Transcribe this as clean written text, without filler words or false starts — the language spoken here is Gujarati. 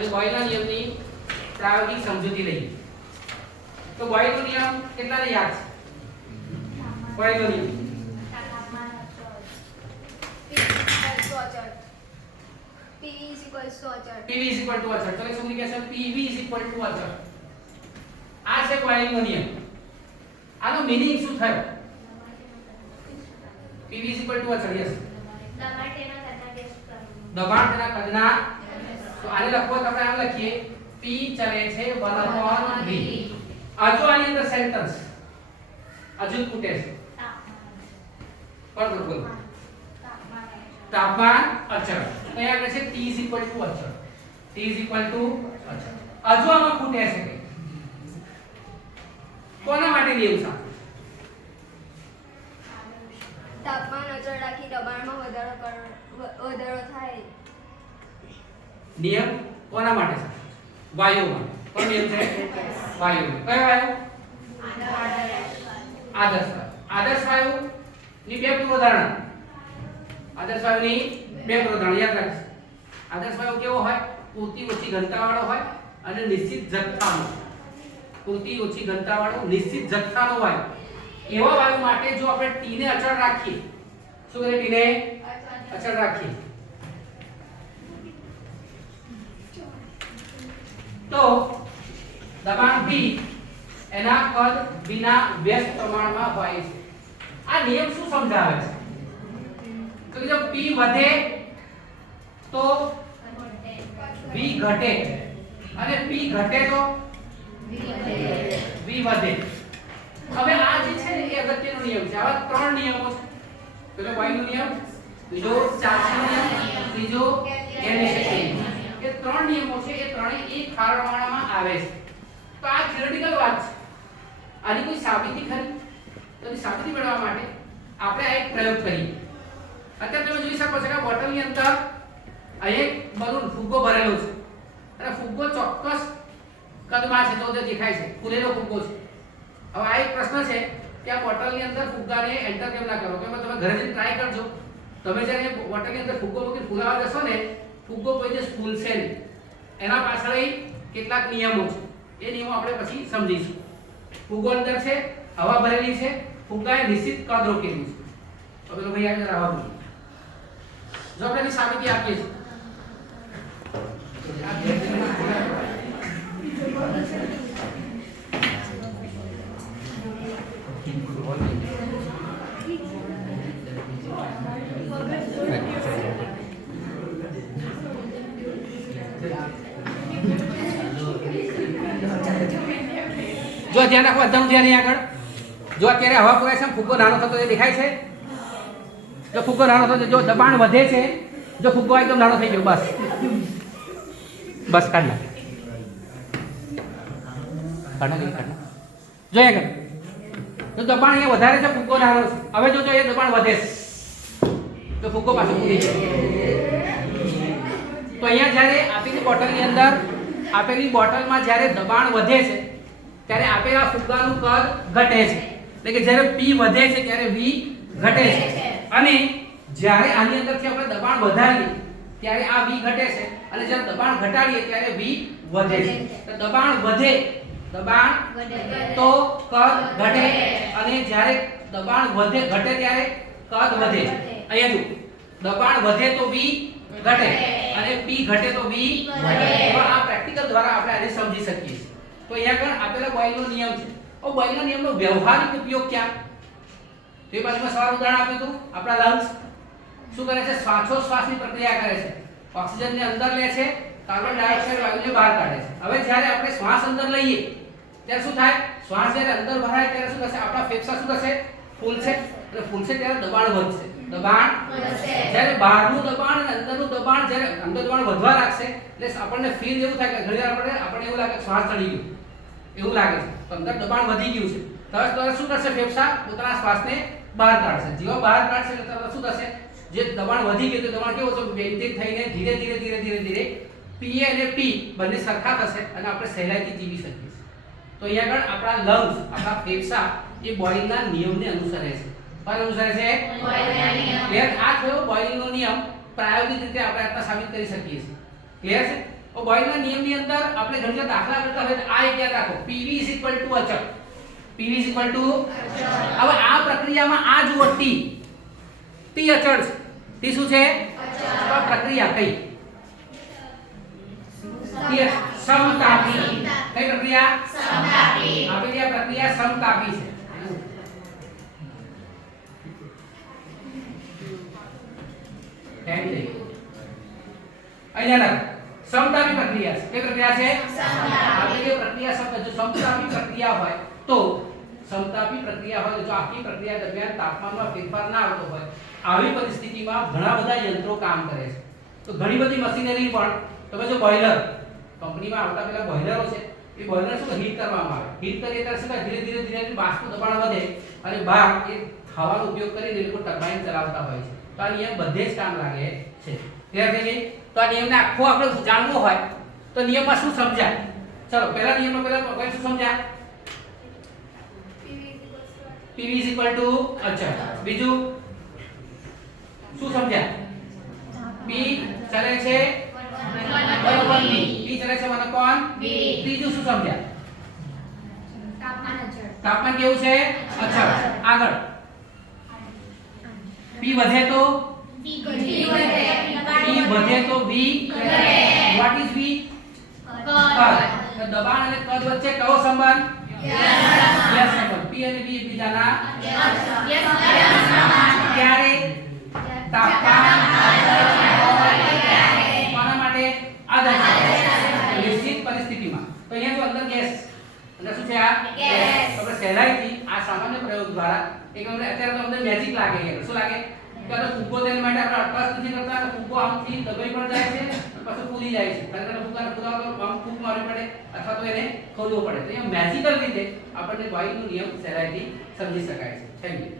અને બોયલના નિયમની પ્રાયોગિક સમજૂતી લઈએ. તો બોયલનો નિયમ કેટલાને યાદ છે? બોયલનો નિયમ PV is equal to અચળ. તો શું કહે છે? PV is equal to અચળ. આ છે બોયલનો નિયમ. આનો મીનિંગ શું થયો? PV is equal to અચળ. યસ. દબાણ તેના કદના. તો આને લખવો તો આપણે આમ લખીએ P ચલે છે 1/v. હજુ આની અંદર સેન્ટેન્સ હજુ ખૂટે છે. પણ બોલો તાપમાન અચળ. અહીંયા આગળ છે T is equal to અચળ. T is equal to અચળ. હજુ આમાં ખૂટે છે કે કોના માટે નિયમ સાચો? તાપમાન અચળ રાખી દબાણમાં વધારો થાય. નિયમ કોના માટે છે? વાયુ માટે. કોનો નિયમ છે? વાયુ. કયો વાયુ? આદર્શ વાયુ. આદર્શ વાયુ ની બે પૂર્વધારણા. આદર્શ વાયુની બે પૂર્વધારણા યાદ રાખજો. આદર્શ વાયુ કેવો હોય? પૂરતી ઓછી ઘનતાવાળો હોય અને નિશ્ચિત જથ્થાનો. પૂરતી ઓછી ઘનતાવાળો નિશ્ચિત જથ્થાનો વાયુ. એવા વાયુ માટે જો આપણે T ને અચળ રાખીએ, શું કરીએ? T ને અચળ રાખીએ તો દબાણ V એના કદ વિના વ્યસ્ત પ્રમાણમાં હોય છે. આ નિયમ શું સમજાવે છે? તો જો P વધે તો V ઘટે અને P ઘટે તો V વધે. હવે આ જે છે ને એ અગત્યનો નિયમ છે. આવા ત્રણ નિયમો છે. પેલો બોયલનો નિયમ, બીજો ચાર્લ્સનો નિયમ, ત્રીજો ગેલિલિયો નિયમ. એ ત્રણ નિયમો છે, એ ત્રણેય એક પ્રમાણમાં આવે છે. તો આ થિયોરેટિકલ વાત છે. આની કોઈ સાબિતી ખરી? તો એની સાબિતી મેળવવા માટે આપણે આ એક પ્રયોગ કરીએ. અત્યારે તમે જોઈ શકો છો કે બોટલની અંદર અહીં એક બલૂન ફુગ્ગો ભરેલો છે અને ફુગ્ગો ચોક્કસ કદમાં છે. તો તે દેખાય છે ફૂલેલો ફુગ્ગો છે. હવે આ એક પ્રશ્ન છે કે આ બોટલની અંદર ફુગ્ગાને એન્ટર કેમ ના કરો? કે તમે ઘરે જઈને ટ્રાય કરજો. તમે જ્યારે બોટલની અંદર ફુગ્ગો મૂકીને ફૂલાવા જશો ને, ફુગ્ગો કોઈ દિવસ ફૂલશે નહીં. એના પાછળ કેટલાક નિયમો છે. એ નિયમો આપણે પછી સમજીશું. ફુગ્ગો અંદર છે, હવા ભરેલી છે, ફુગ્ગાએ નિશ્ચિત કદ રોકેલું છે. તો પેલો ભાઈ આગળ હવા બોલી જો આપણે એની સાબિતી આપીએ છીએ. જો ધ્યાન રાખો, બધાનું ધ્યાન અહીં આગળ. જો અત્યારે હવા પુરાય છે, ફુગ્ગો નાનો થતો દેખાય છે. જો ફુગ્ગો નાનો થતો, જો દબાણ વધે છે, જો ફુગ્ગો એકદમ નાનો થઈ ગયો, બસ બસ કાઢ નાખ. જો આગળ જો દબાણ અહીંયા વધારે છે, ફુગ્ગો નાનો છે. હવે જો એ દબાણ વધે છે તો ફુગ્ગો પાછો ફૂલી જાય. તો અહીંયા જ્યારે આપેલી બોટલની અંદર, આપેલી બોટલમાં જ્યારે દબાણ વધે છે ત્યારે આપેલા ફુગ્ગાનું કદ ઘટે છે. એટલે કે જ્યારે P વધે છે ત્યારે V ઘટે છે. અને જ્યારે આની અંદરથી આપણે દબાણ વધારીએ ત્યારે આ V ઘટે છે અને જ્યારે દબાણ ઘટાડીએ ત્યારે V વધે છે. તો દબાણ વધે તો કદ ઘટે અને જ્યારે દબાણ વધે ઘટે ત્યારે કદ વધે. અહીંયા જો દબાણ વધે તો V ઘટે અને P ઘટે તો V વધે. આ પ્રેક્ટિકલ દ્વારા આપણે આને સમજી શકીએ છીએ. તો અહીંયા આગળ આપેલા બોયલનો નિયમ છે. હવે બોયલના નિયમનો વ્યવહારિક ઉપયોગ ક્યાં? તો એ બાજુમાં સવાલ ઉદાહરણ આપ્યું હતું. આપણા લંગ્સ શું કરે છે? શ્વાસોશ્વાસની પ્રક્રિયા કરે છે. ઓક્સિજનને અંદર લે છે, કાર્બન ડાયોક્સાઇડ વાયુને બહાર કાઢે છે. હવે જ્યારે આપણે શ્વાસ અંદર લઈએ ત્યારે શું થાય? શ્વાસ જ્યારે અંદર ભરાય ત્યારે શું થશે? આપણા ફેફસા શું થશે? ફૂલશે. એટલે ફૂલશે ત્યારે દબાણ વધશે. દબાણ વધશે. જ્યારે બહારનું દબાણ અને અંદરનું દબાણ, જ્યારે અંદર દબાણ વધવા લાગશે એટલે આપણને ફીલ એવું થાય કે ઘણી વાર આપણને એવું લાગે કે શ્વાસ ચડી ગયો એવું લાગે છે. તો અંદર દબાણ વધી ગયું છે. તરત શું કરશે? ફેફસા પોતાના શ્વાસને બહાર કાઢશે. જેવા બહાર કાઢશે એટલે તરત શું થશે? જે દબાણ વધી ગયું તો દબાણ કેવું છે? વેગથી થઈને ધીરે ધીરે P અને T બંને સરખા થશે અને આપણે સહેલાઈથી જીવી શકીએ છીએ. તો અહીંયા આગળ આપણા લંગ્સ, આપણા ફેફસા એ બોયલના નિયમને અનુસરે છે. પણ અનુસરે છે બોયલના નિયમ. ક્લિયર? આ થયો બોયલનો નિયમ. પ્રાયોગિક રીતે આપણે આટલા સાબિત કરી શકીએ છીએ. ક્લિયર છે? તો બોયલના નિયમની અંદર આપણે ઘણી દાખલા કરતા હોય તો આ એક યાદ રાખો PV અચળ. PV હવે આ પ્રક્રિયામાં આ જુઓ T અચળ છે. T શું છે? તો આ પ્રક્રિયા કઈ? સમતાપી. કઈ પ્રક્રિયા? સમતાપી. આપેલી આ પ્રક્રિયા સમતાપી છે. અહીંયા સમતાપી પ્રક્રિયા છે. કઈ પ્રક્રિયા છે? આપેલી પ્રક્રિયા સમતાપી પ્રક્રિયા હોય તો સમતાપી પ્રક્રિયા હોય તો જો આખી પ્રક્રિયા દરમિયાન તાપમાનમાં ફેરફાર ના આવતો હોય આવી પરિસ્થિતિમાં ઘણા બધા યંત્રો કામ કરે છે. તો ઘણી બધી મશીનરી પણ તમે જો બોઈલર કંપનીમાં આવતા પેલા બોઈલરો છે એ બોઈલર શું હીટ કરવામાં આવે. હીટ કરીએ ત્યારે શું ધીરે ધીરે બાષ્પનું દબાણ વધે અને બહાર એ હવાનો ઉપયોગ કરીને એ લોકો ટર્બાઇન ચલાવતા હોય છે. તો આ નિયમ બધે જ કામ લાગે છે. ક્લિયર થઈ ગઈ? તો આ નિયમને આખો આપણે જાણવો હોય તો નિયમમાં શું સમજાય? ચલો પહેલા નિયમમાં પહેલા કોઈ શું સમજ્યા? PV અચળ. બીજું શું સમજ્યા? P ચલે છે 1/V. P ચલે છે 1/V. ત્રીજું શું સમજ્યા? તાપમાન કેવું છે? અચળ. આગળ P વધે તો P વધે તો V ઘટે. What is V? કદ. તો દબાણ અને કદ વચ્ચે કયો સંબંધ? યસ સંબંધ. P અને V એકબીજાના ક્યારે? તાપમાન કોના માટે? આદર્શ નિશ્ચિત પરિસ્થિતિમાં. તો અહીંયા જો અંદર ગેસ અંદર શું છે? આ ગેસ. આપણે સહેલાઈથી આ સામાન્ય પ્રયોગ દ્વારા એક અત્યારે તો અમને મેજિક લાગે છે. શું લાગે? કે આ ફૂગો તેના માટે આપણે અટકાશ નથી કરતા. ફૂગો આમથી દબાઈ પણ જાય છે પછી ફૂલી જાય છે. કારણ કે ફૂગાને ફૂલાવો તો આમ ફૂગ મારવી પડે અથવા તો એને ખોલવું પડે. તો અહીંયા મેજિકલ રીતે આપણને બોયલનો નિયમ સહેલાઈથી સમજી શકાય છે. Thank you.